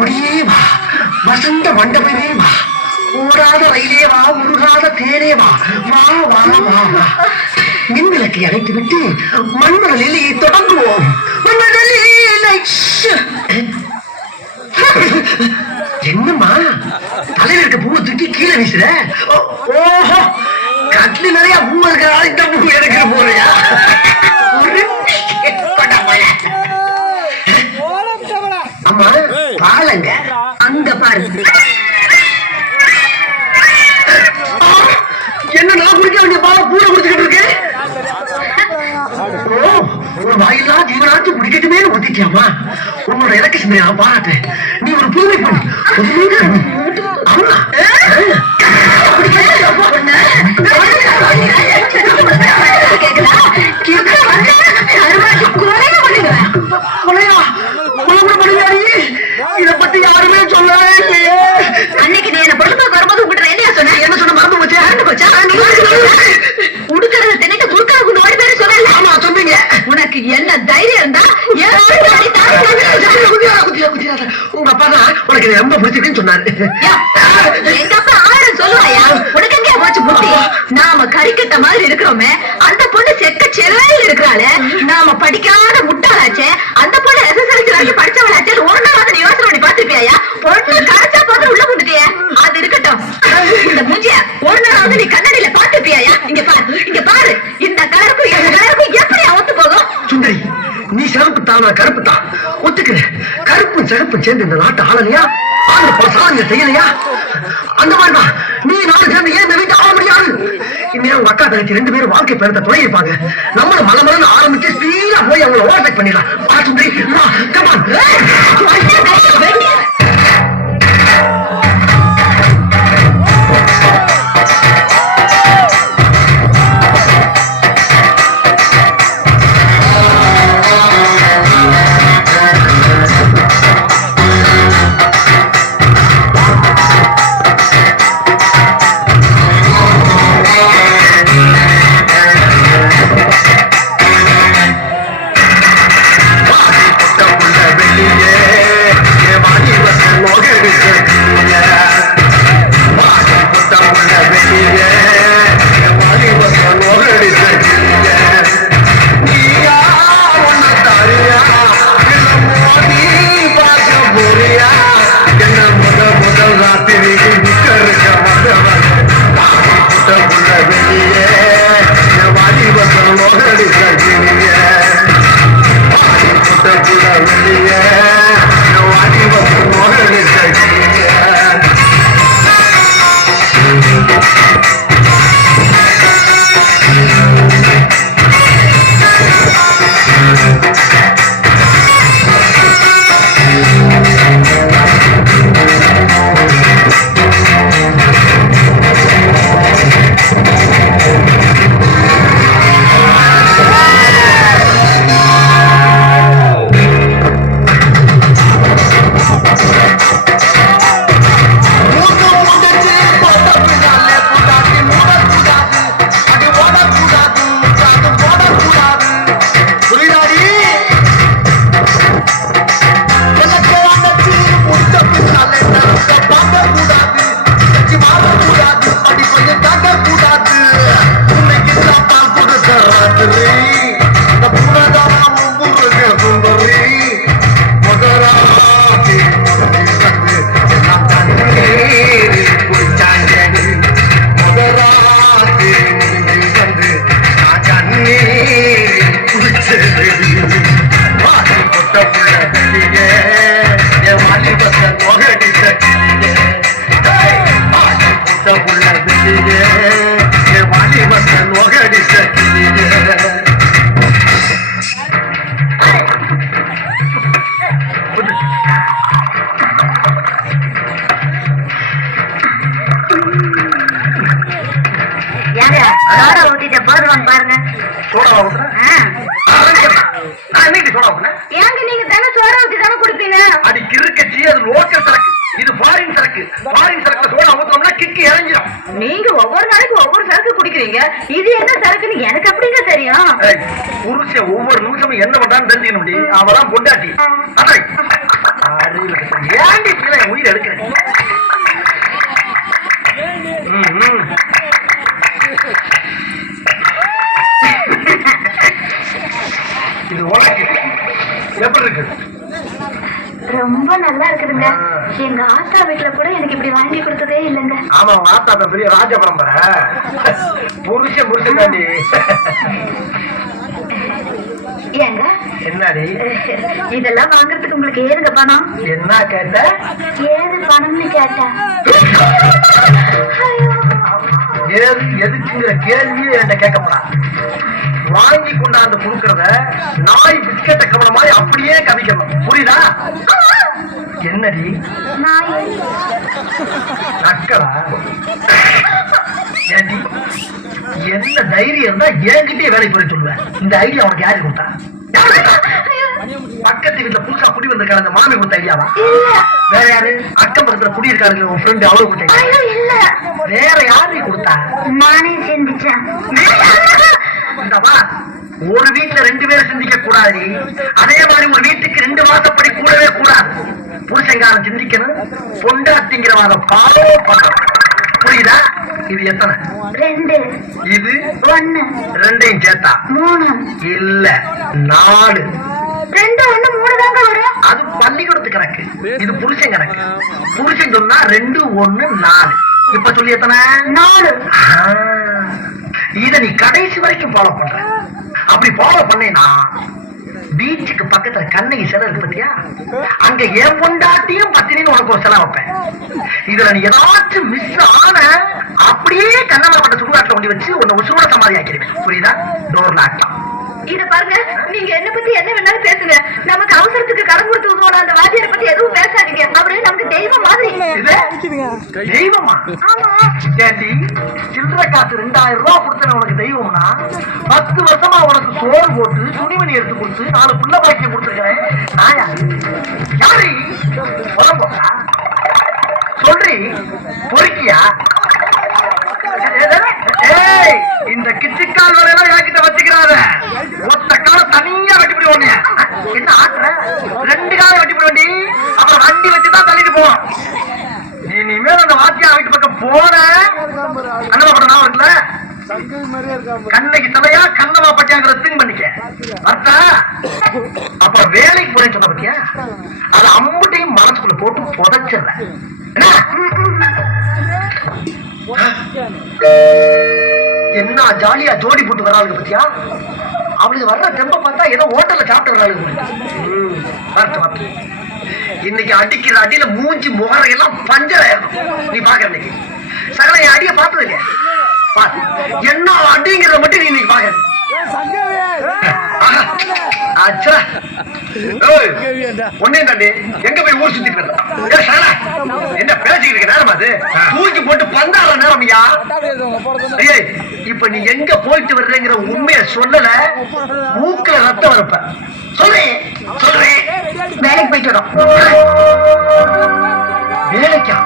கொடியே வா, வசந்த மண்டபமே வா, ஓடாத ரயிலே வா, உருகாத தேரே வா, வா வா வா வா. மின்விளக்கை அணைத்து விட்டு மண்மண நிலையை தொடங்குவோம். என்னம்மா தலையில இருக்க பூவை தூக்கி கீழே வீசுற? ஓஹோ, கட்லி நிறைய பூ இருக்கிறாள், இந்த பூ எடுக்கிற போறியா? அம்மா பாலங்க அங்க பாரு. என்ன நான் குடிக்க வேண்டிய பாலை பூனை குடிச்சுக்கிட்டு இருக்கேன்? ஒரு வாயிலா ஜீவனாச்சும் குடிக்கட்டுமே ஒத்திட்டியாமா? உன்னோட இலக்கு சிந்தனை நான் பாராட்டேன். நீ ஒரு புதுமை பண்ணு. இதை பத்தி யாருமே சொல்லவே இல்லையே. அன்னைக்கு நீ என்ன பொழுது வரும்போது உங்ககிட்ட என்ன சொன்ன? என்ன சொன்ன? மறந்து போச்சா? உடுக்கிறத தினைக்கு குறுக்காக ஓடி பேரு சொல்லல. ஆமா சொன்னீங்க. உனக்கு என்ன தைரியம் இருந்தா உங்க அப்பா தான் உனக்கு ரொம்ப பிடிச்சிருக்குன்னு சொன்னாரு. எங்க அப்பா 1000 சொல்லுவாயா? உனக்கு எங்க போச்சு புத்தி? நாம கறிக்கட்ட மாதிரி இருக்கிறோமே, அந்த பொண்ணு செக்க செலையில் இருக்கிறாளே, நாம படிக்காத முட்டாளாச்சே, அந்த பொண்ணு எஸ்எஸ்எல்சி வரைக்கும் படிச்சவளாச்சே, ஒரு நாள் நீ யோசனை பண்ணி பாத்துருப்பியா? பொண்ணு கரைச்சா பார்த்து உள்ள கொண்டுட்டிய. அது இருக்கட்டும், இந்த மூஞ்சிய ஒரு நாள் நீ கண்ணாடியில பாத்துருப்பியா? இங்க பாரு, இங்க பாரு, இந்த கலருக்கும் இந்த கலருக்கும் எப்படி ஒத்து போகும்? சுந்தரி, நீ சிறப்பு தானா கருப்பு தான் ஒத்துக்கிறேன். கருப்பு சிறப்பு சேர்ந்து இந்த நாட்டு ஆளலையா? ஆளு பசாங்க செய்யலையா? அந்த மாதிரிதான் நீ நாலு சேர்ந்து ஏன் இந்த வீட்டு ஆள முடியாது? இனிமே உங்க அக்கா தங்கச்சி 2 பேரும் வாழ்க்கை பெறத்தை துணை இருப்பாங்க. நம்மள மலமலன்னு ஆரம்பிச்சு ஸ்பீடா போய் அவங்கள ஓவர்டேக் பண்ணிடலாம். வா சுந்தரி, வா, கம் ஆன். பாருங்க நீங்க தானே சோடா ஊத்தி தானே குடிப்பீங்க. அது கிறுக்கச்சி, அது லோக்கல் சரக்கு. இது ஃபாரின் சரக்கு. ஃபாரின் சரக்குல சோடா ஊத்துறோம்னா கிக்கு இறங்கிடும். நீங்க ஒவ்வொரு நாளைக்கு ஒவ்வொரு சரக்கு குடிக்கிறீங்க. இது என்ன சரக்குன்னு எனக்கு அப்படிங்க தெரியும். புருஷன் ஒவ்வொரு நிமிஷமும் என்ன பண்றான்னு தெரிஞ்சுக்க முடியும். அவதான் பொண்டாட்டி. ஏண்டி என் உயிரை எடுக்கிறேன். இது உனக்கு எப்படி இருக்கு? ரொம்ப நல்லா இருக்குதுங்க. எங்க ஆத்தா வீட்டுல கூட எனக்கு இப்படி வாங்கி கொடுத்ததே இல்லைங்க. ஆமா, ஆத்தா பெரிய ராஜ பரம்பரை. புருஷன் தாண்டி. ஏங்க என்னடி இதெல்லாம் வாங்குறதுக்கு உங்களுக்கு ஏதுங்க பணம்? என்ன கேட்ட? ஏது பணம்னு கேட்டேன். ஏது எதுக்குங்கிற கேள்வியே என்ன கேட்கப்படா. வாங்கி கொண்டாந்து கொடுக்கறத நாய் பிஸ்கெட்டை கவனமாய் அப்படியே கவிக்கணும். புரியுதா? என்னடி நக்கலா? ஏண்டி என்ன தைரியம் இருந்தா என்கிட்டயே வேலைக்கு போய் சொல்லுவேன். இந்த ஐடியா அவனுக்கு யாரு கொடுத்தா? பக்கத்து வீட்டுல புதுசா குடி வந்திருக்காரு அந்த மாமி கொடுத்த ஐடியாவா? வேற யாரு? அக்கம் பக்கத்துல குடி இருக்காரு உன் ஃப்ரெண்டு, அவ்வளவு கொடுத்த. வேற யாரு கொடுத்தா? நானே சிந்திச்சேன். ஒரு வீட்டுல 2 பேரை சிந்திக்க கூடாது. அதே மாதிரி ஒரு வீட்டுக்கு 2 வாசப்படி கூடவே கூடாது. புருஷங்காரன் சிந்திக்கணும், பொண்டாட்டிங்கிற வாதம் ஃபாலோ பண்ணணும். புரியுதா? இது எத்தனை? 2. இது 1. 2ஐயும் சேர்த்தா 3. இல்ல 4. 2 1 3 தாங்க வரும். அது பள்ளிக்கூடத்து கணக்கு. இது புருஷன் கணக்கு. புருஷன் சொன்னா 2 1 4. இப்ப சொல்லி எத்தனை? 4. இத நீ கடைசி வரைக்கும் ஃபாலோ பண்ற. அப்படி ஃபாலோ பண்ணேனா பீச்சுக்கு பக்கத்துல கண்ணகி சிலை இருக்கு பத்தியா? அங்க என் பொண்டாட்டியும் பத்தினின்னு உனக்கு ஒரு சிலை வைப்பேன். இதுல நீ ஏதாச்சும் மிஸ் ஆன அப்படியே கண்ணமரப்பட்ட சுடுகாட்டுல கொண்டு வச்சு உன்னை உசுரோட சமாதி ஆக்கிடுவேன். புரியுதா? டோர்ல ஆட்டம். இத பாருங்க, நீங்க என்ன பத்தி என்ன வேணாலும் பேசுங்க. நமக்கு அவசரத்துக்கு கடன் கொடுத்து உதவோட அந்த வாத்தியாரை பத்தி எதுவும் பேசாதீங்க. அவரு நமக்கு தெய்வம் மாதிரி. தெய்வமா? ஆமா. கேட்டி, சில்லற காசு 2000 ரூபாய் கொடுத்த உனக்கு தெய்வம்னா 10 வருஷமா உனக்கு சோறு போட்டு துணிமணி எடுத்து கொடுத்து 4 புள்ள பாக்கியம் கொடுத்துருக்கிறேன். நான் யாரு? போட்டா சொல்றி பொறுக்கியா? இந்த கிச்சிக்கால் வரையெல்லாம் என்கிட்ட வச்சுக்கிறாத. ஒத்த கால தனியா வெட்டி போடுவோம். என்ன ஆட்டுற? 2 காலம் வெட்டி போட வேண்டி அப்புறம் வண்டி வச்சுதான் தள்ளிட்டு போவோம். நீ இனிமேல் அந்த வாத்தியா வீட்டு பக்கம் போன கண்ணமா பட்ட நான் இருக்குல்ல, கண்ணகி தலையா கண்ணமா பட்டியாங்கிற திங் பண்ணிக்க வர்த்தா. அப்ப வேலைக்கு போறேன்னு சொன்ன பத்தியா, அது அம்புட்டையும் மனசுக்குள்ள போட்டு புதைச்சிடுறேன். என்ன ஜாலியா ஜோடி போட்டு வராளுங்க பத்தியா? அவளுக்கு வர்ற தெம்ப பார்த்தா ஏதோ ஹோட்டல்ல சாப்பிட்டு வராளுங்க. இன்னைக்கு அடிக்கிற அடியில மூஞ்சி முகரையெல்லாம் பஞ்சர் ஆயிரும். நீ பாக்குற இன்னைக்கு சகல என் அடிய பார்த்தது இல்லையா? என்ன அடிங்கிறத மட்டும் நீ இன்னைக்கு பாக்குற. ஒன்னே தாண்டி எங்க போய் ஊர் சுத்திட்டு என்ன பேசிக்கிட்டு இருக்க நேரம்? அது தூக்கி போட்டு பந்தாற நேரம். இப்ப நீ எங்க போயிட்டு வர்றங்கிற உண்மையை சொல்லல, மூக்குல ரத்தம் வரப்ப சொல்றேன். வேலைக்கு போயிட்டு வரோம். வேலைக்கா?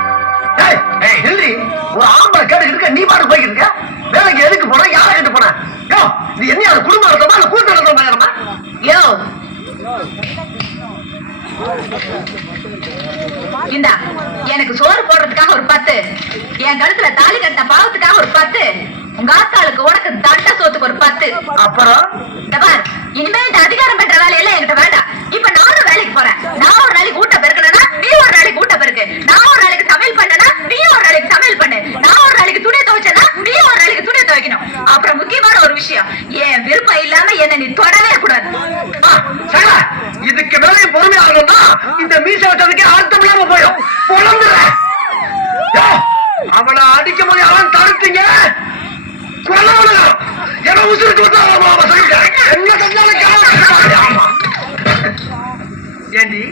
ஒரு ஆம்பளை கேட்டு இருக்க, நீ பாட்டு போய்கிட்டு இருக்க. வேலைக்கு எதுக்கு போன? யாரை கேட்டு போன? நீ என்ன குடும்ப நடத்தமா இல்ல கூட்ட நடத்தமா? இந்தா எனக்கு சோறு போடுறதுக்காக ஒரு 10, என் கழுத்துல தாலி கட்டின பாவத்துக்காக ஒரு 10, உங்க ஆத்தாளுக்கு உனக்கு தண்ட சோத்துக்கு ஒரு 10. அப்புறம் இனிமே இந்த அதிகாரம் பெற்ற வேலையெல்லாம் என்கிட்ட வேண்டாம். இப்ப நானும் வேலைக்கு போறேன். நான் ஒரு நாளைக்கு ஊட்ட பெருக்கணும்னா நீ ஒரு நாளைக்கு ஊட்ட பெருக்கு. நான் ஒரு நாளைக்கு சமையல் பண்ணனா நீ ஒரு நாளைக்கு சமையல் பண்ணு. நான் ஒரு நாளைக்கு துணி துவைச்சனா நீ ஒரு நாளைக்கு துணி துவைக்கணும். அப்புறம் முக்கியமான ஒரு விஷயம், என் விருப்பம் இல்லாம என்ன நீ தொடவே கூடாது. இதுக்கு மேலே பொறுமையாகணும்னா இந்த மீச வச்சதுக்கே அர்த்தம் இல்லாம போயிடும். அவளை அடிக்க போது அவன் தடுத்தீங்க. ஏண்டி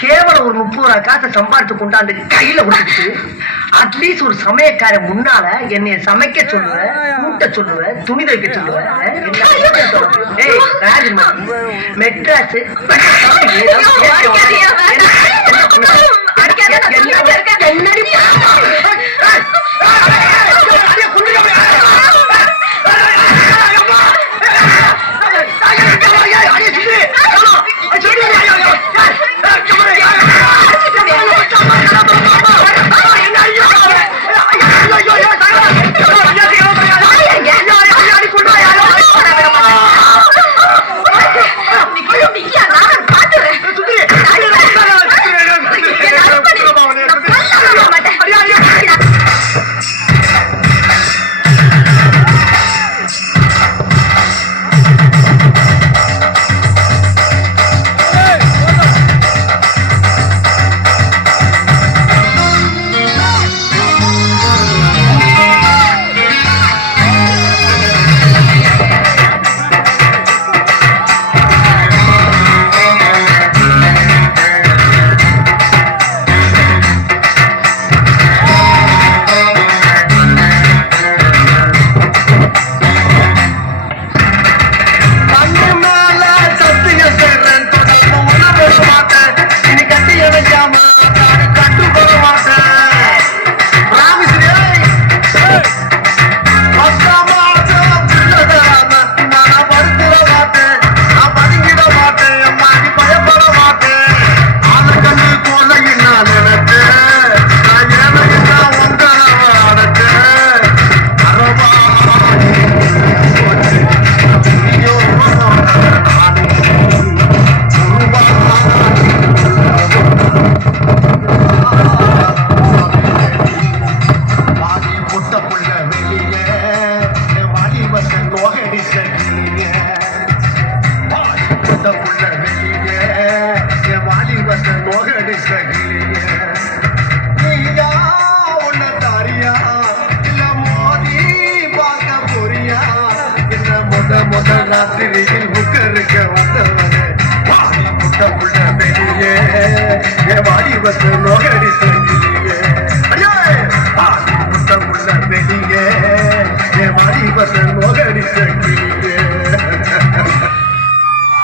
கேவலம் ஒரு 30 ரூபாய் காசை சம்பாதிச்சு கொண்டாந்து கையில விட்டுட்டு அட்லீஸ்ட் ஒரு சமயக்கார முன்னால என்னைய சமைக்க சொல்லுவேன், கூட்ட சொல்லுவேன், துணி துவைக்க சொல்லுவேன். மெட்ராஸ் பத்து நோகடி